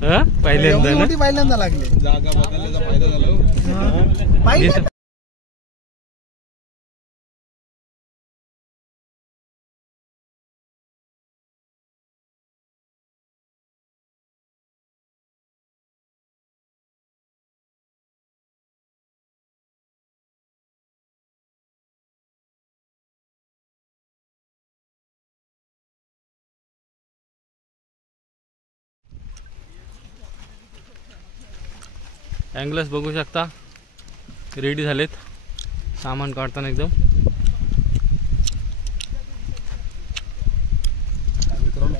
पहिल्यांदा लागले. जागा बदलण्याचा फायदा झाला. अँगल्स बघू शकता रेडी झालेत सामान काढताना एकदम.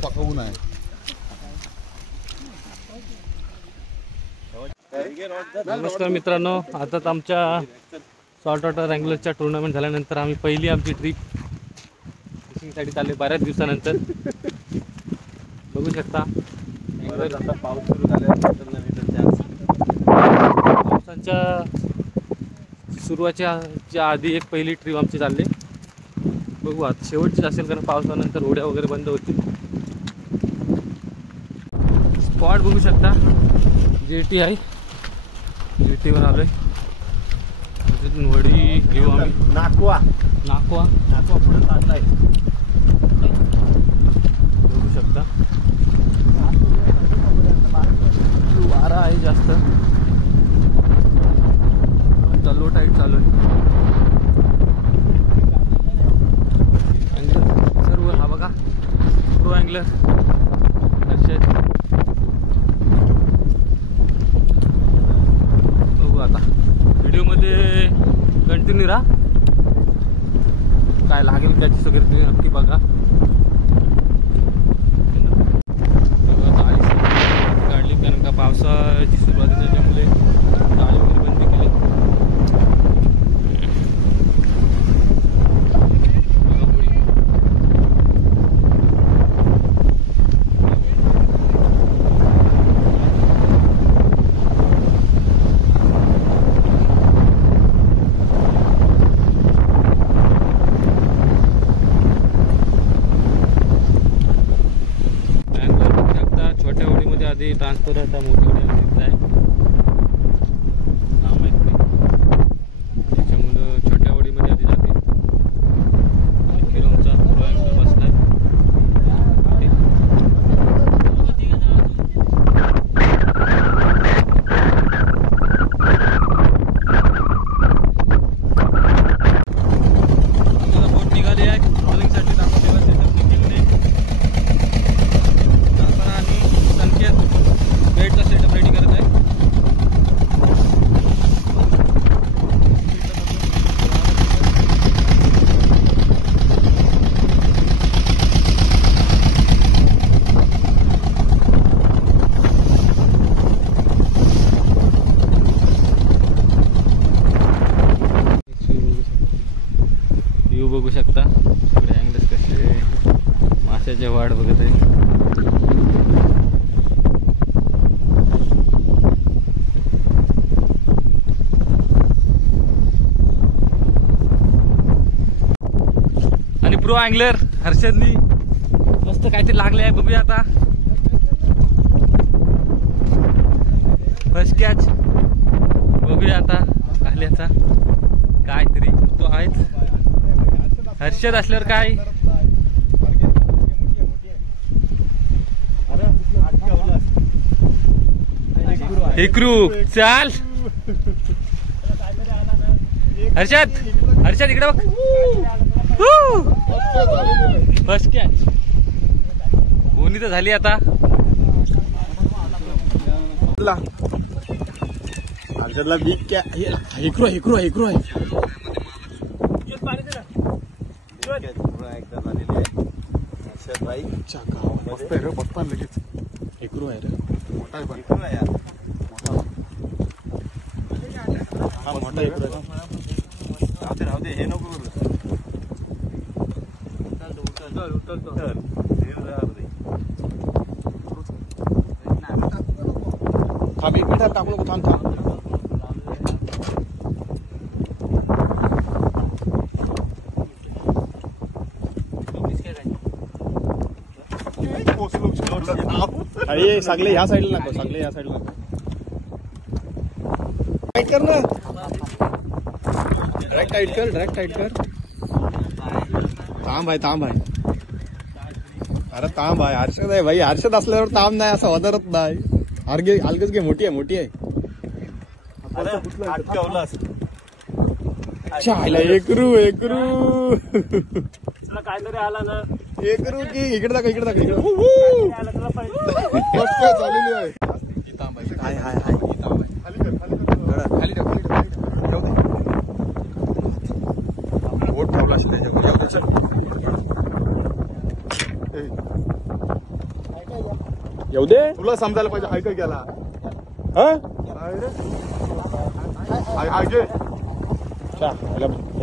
पकवून आहे. नमस्कार मित्रांनो, आताच आमच्या सॉल्ट वॉटर अँगलरच्या टुर्नामेंट झाल्यानंतर आम्ही पहिली आमची ट्रिप फिशिंगसाठी चालले बऱ्याच दिवसानंतर. बघू शकता आता पाऊस सुरू झाल्यानंतर पावसाच्या सुरुवातीच्या आधी एक पहिली ट्रिप आमची चालली. बघू आता शेवटची असेल कारण पावसानंतर होड्या वगैरे बंद होतील. स्पॉट बघू शकता जेटी आहे. जेटीवर आलोय. वडी घेऊ आम्ही. नाकवा पुढे टाकलाय बघू शकता. वारा आहे जास्त. लो टाईट चालू आहे. अँगलर सर्व हा बघा प्रो अँगलर हर्षद. बघू आता व्हिडिओमध्ये कंटिन्यू राहा. काय लागेल त्याची सगळी तुम्ही नक्की बघा. काढली कारण का पावसाची सुरुवात आहे त्याच्यामुळे गाडी वगैरे बंद केली. आधी ट्रान्सफर आता मोठी होण्याचा आहे नाव आहे थोडी त्याच्यामुळं छोट्या होडीमध्ये आधी जाते. आमचा प्रो अँगलर बसलाय. बोट निघाली आहे ट्रॉलिंगसाठी दाखवलेला सेटअप निखिलने. बेटचा सेटअप रेडी करत आहे. व्ह्यू बघू शकता सगळे अँगल्स कसे माशाचे वाढ बघत आहे. आणि प्रो अँगलर हर्षदनी मस्त काहीतरी लागले आहे. बघूया आता फर्स्ट कॅच. बघूया आता आल्याचा काहीतरी तो आहेच. हर्षद असल्यावर काय हेक्रू चाल. हर्षद इकडे बघ. फर्स्ट कॅच कोणी तर झाली आता. हर्षदला बिग कॅच. हेक्रू आहे. हर्षद भाई मस्त आहे रे. बघता लगेच हेक्रू आहे रे. मोठा आहे पण मोठा हेक्रू आहे. राहू दे हे नको करू. थांब 1 मिनिट टाकू नको. थांब हे सगळे ह्या साईडला नको, सगळे ह्या साईडला नको. टाईट कर ना, डायरेक्ट टाईट कर, डायरेक्ट टाईट कर. तांब आहे, तांब आहे. अरे तांब आहे. हर्षद आहे भाई, हर्षद असल्यावर तांब नाही असं होणारच नाही. अलगच घे, मोठी आहे, मोठी आहे. एकरू एकरू काहीतरी आला ना, एकरू की इकडे दाखव, इकडे दाखव. झालेली आहे. हाय हाय हाय, खाली कर, खाली कर, खाली ठेव, खाली ठेव. बोट ठेवला असेल येऊ दे. तुला समजायला पाहिजे. हाय काय गेला, हाय घे.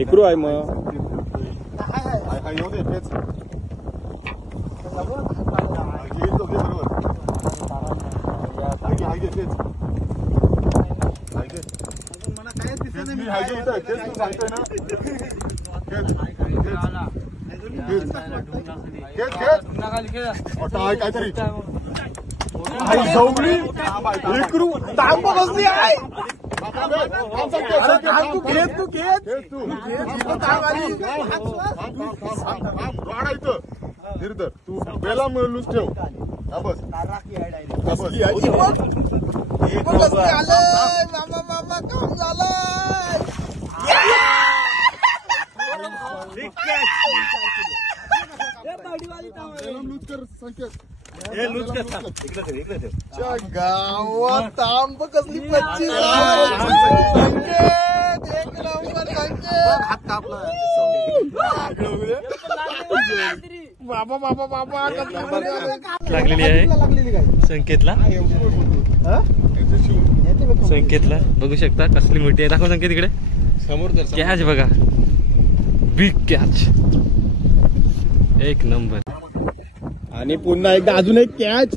एकरू आहे मग. हाय हाय येऊ दे. तेच काहीतरी एकरू तांब कसली आहे. तू तू बेला मिळूनच ठेव. बस गावात तांब कसली पच्ची. बाबा बाबा बाबा लागलेली आहे संकेतला. संकेतला बघू शकता कसली मोठी आहे. दाखव संकेत इकडे समोर. कॅच बघा, बिग कॅच, एक नंबर. आणि पुन्हा एकदा अजून एक कॅच.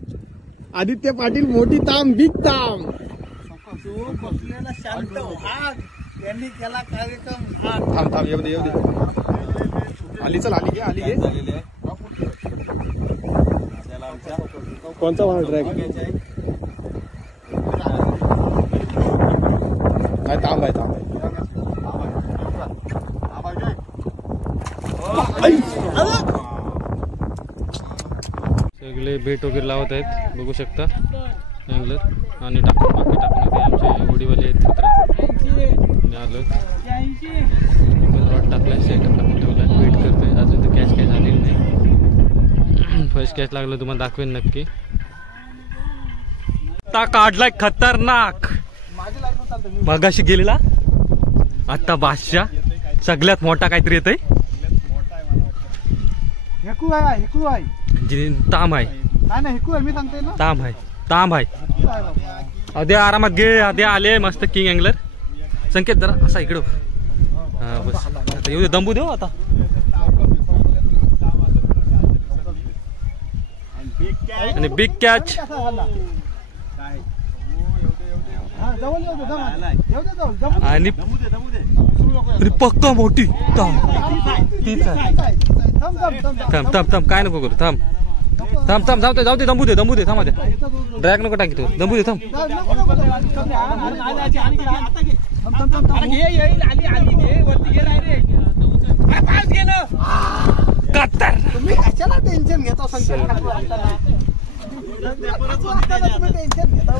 आदित्य पाटील मोठी तांब, बिग तांब. त्यांनी केला कार्यक्रम. थांब थांब, येऊ दे येऊ दे. आली, चल आली घे, आली घे. कोणचा वाहन ट्रॅक नाही. तांब आहे, तांब आहे. सगळे बेट वगैरे लावत आहेत बघू शकता अँगलर. आणि बाकी टाकून आमचे होडीवाले आहेत मित्र आलो. रॉड टाकलाय, सेटअप टाकून ठेवलाय, वेट करतोय. अजून तर कॅच काय झालेली नाही. फर्स्ट कॅच लागलं तुम्हाला दाखवेन नक्की. आता काढलाय खतरनाक. मगाशी गेलेला, आता बादशाह सगळ्यात मोठा काहीतरी येतोय. तांब आहे, तांब आहे, तांब आहे. अद्या आरामात घे. अद्या आले मस्त किंग अँगलर. संकेत जरा असा इकडं. हा बस, आता येऊ दे, दंबू देऊ आता. आणि बिग कॅच. आणि पक्का मोठी तांब. थांब थांब थांब, काय नको करू. थांब थांब थांब, जाऊ दे जाऊ दे. दंबू दे, दंबू दे. थांब द्या, ड्रॅग नको टाकी तू. दंबू दे, थांब.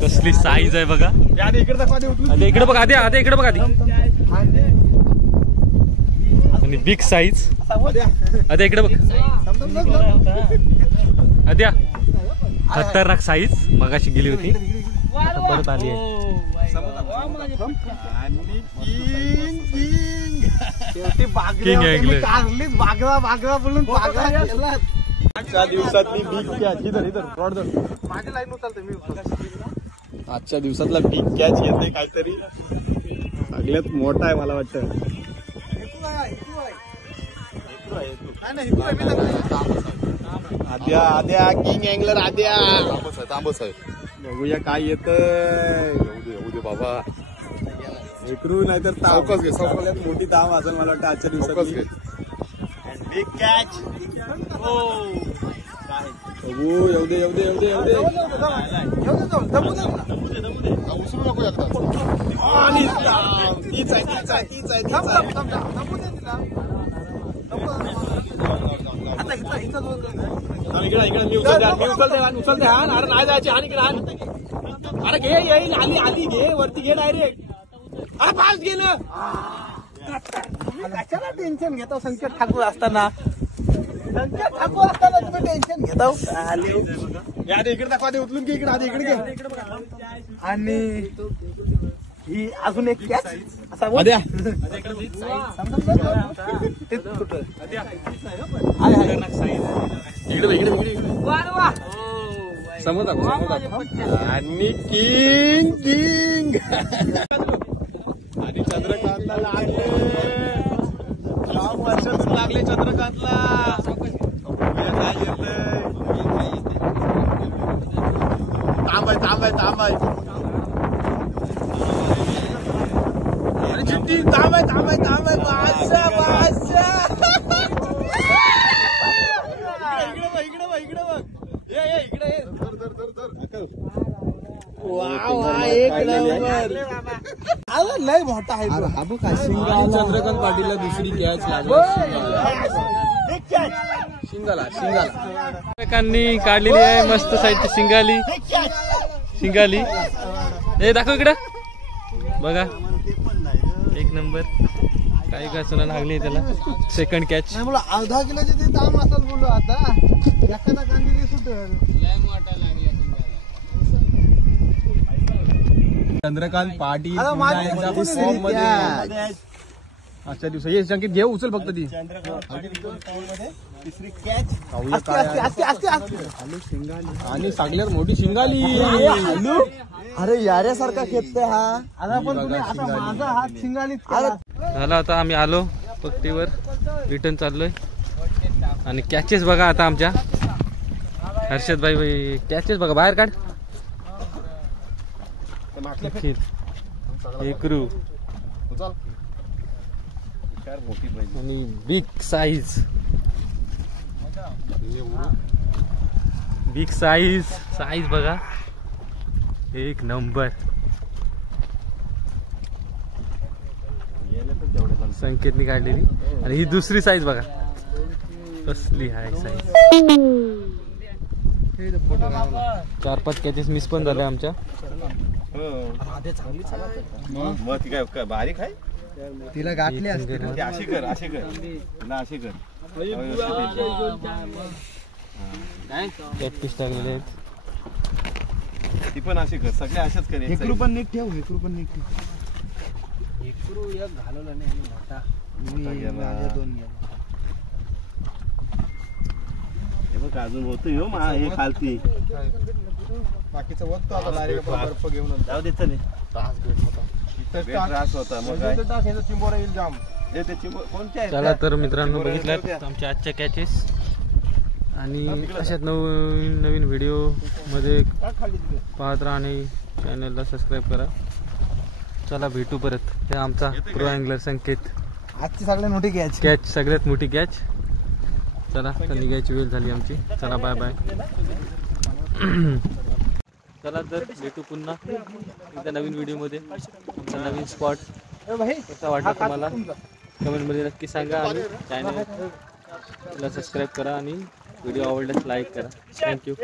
कसली साईज आहे बघा. इकडे बघा आधी, आधी इकडे बघा आधी. आणि बिग साईज. आधी इकडे बघ आद्या. खतरनाक साईज. मगाशी गेली होती, परत आली आहे. King angler. आजच्या दिवसातली बिग कॅच. इधर इधर रॉड धर. माझी लाईन उचलते मी. आजच्या दिवसातला बिग कॅच येते काहीतरी. सगळ्यात मोठा आहे मला वाटतं. आद्या आद्या किंग अँगलर आद्या. तांबस आहे. बघूया काय येत. येऊ दे बाबा. एकरू नाही तर सावकाश घे. सगळ्यात मोठी तांब असेल मला वाटतं आजच्या दिवसात. Big catch. येऊ दे येऊ दे येऊ दे येऊ दे उसरू नको एकदा. आणि तीच आहे तीच आहे तीच आहे तीच आहे इकडे इकडे मी उचलते हा अरे नाही जायची आणि इकडे हान अरे घे येईल आली आली घे वरती घे डायरेक्ट अरे फास्ट घे ना कशाला टेन्शन घेतो संकेत ठाकूर असताना संकेत ठाकूर असताना तुम्ही टेन्शन घेतो आधी इकडे दाखवा दे उचलून घे इकडे आधी इकडे घे आणि ही अजून एक कॅच असा बोल. आद्या तेच कुठं? इकडे इकडे इकडे समोर दाखव आणि किंग किंग आणि चंद्रकांतला लागले लांब वर्षातून लागले चंद्रकांतला काय येतंय थांबाय अरे चिट्टी थांबाय बादशाह इकडे बघ ये इकडे एक नंबर लय मोठा आहे चंद्रकांत पाटीलला दुसरी कॅच लागली शिंगाला एकमेकांनी काढलेली आहे मस्त साईडची शिंगाली हे दाखव इकडं बघा एक नंबर काही का सुना लागली त्याला सेकंड कॅच नाही मला अर्धा किलोचे ते दाम असेल बोललो आता एखादा कांदी सुटेल चंद्रकांत पाटील अरे पुन्हा माझी एकदा दुसरी फॉर्म मध्ये catch. आजच्या दिवसात ये संकेत घे उचल फक्त ती तिसरी कॅच पाहूया काय आणि सगळ्यात मोठी शिंगाली अरे याऱ्यासारखा खेळते हा आता पण तुम्ही आता माझा हात शिंगालीत झालं आता आम्ही आलो पट्टीवर रिटर्न चाललोय आणि कॅचेस बघा आता आमच्या हर्षद भाई कॅचेस बघा बाहेर काढ एकरू आणि बिग साईज साईज बघा एक नंबर संकेतनी काढलेली आणि ही दुसरी साईज बघा कसली आहे साईज 4-5 कॅचेस मिस पण झाले आमच्या काय बारीक आहे तिला गाठली असते अशी कर ना अशी कर कॅटफिश टाकलेले आहेत ती पण अशी कर सगळे अशाच कर हेकरू पण नीट ठेव हेकरू एक घालवलं नाही मोठा माझ्या 2 हे बघ अजून होतं हो हे खालती बाकीचं वक्त आता डायरेक्ट बर्फ घेऊन जाऊ दे चले त्रास होता मग काय चिंबोरा येईल जाम हे त्याची कोणत्या आहेत चला तर मित्रांनो बघितल्यात आमच्या आजच्या कॅचेस आणि अशाच नवीन व्हिडिओ मध्ये पाहत राहा आणि चॅनलला सबस्क्राईब करा चला भेटू परत हे आमचा प्रो अँगलर संकेत आजची सगळ्यात मोठी कॅच सगळ्यात मोठी कॅच चला तर निघायची वेळ झाली आमची चला बाय चला तर भेटू पुन्हा एकदा नवीन व्हिडिओमध्ये आमचा नवीन स्पॉट कसा वाटला तुम्हाला कमेंटमध्ये नक्की सांगा आणि चॅनलला सबस्क्राईब करा आणि व्हिडिओ आवडल्यास लाईक करा थँक्यू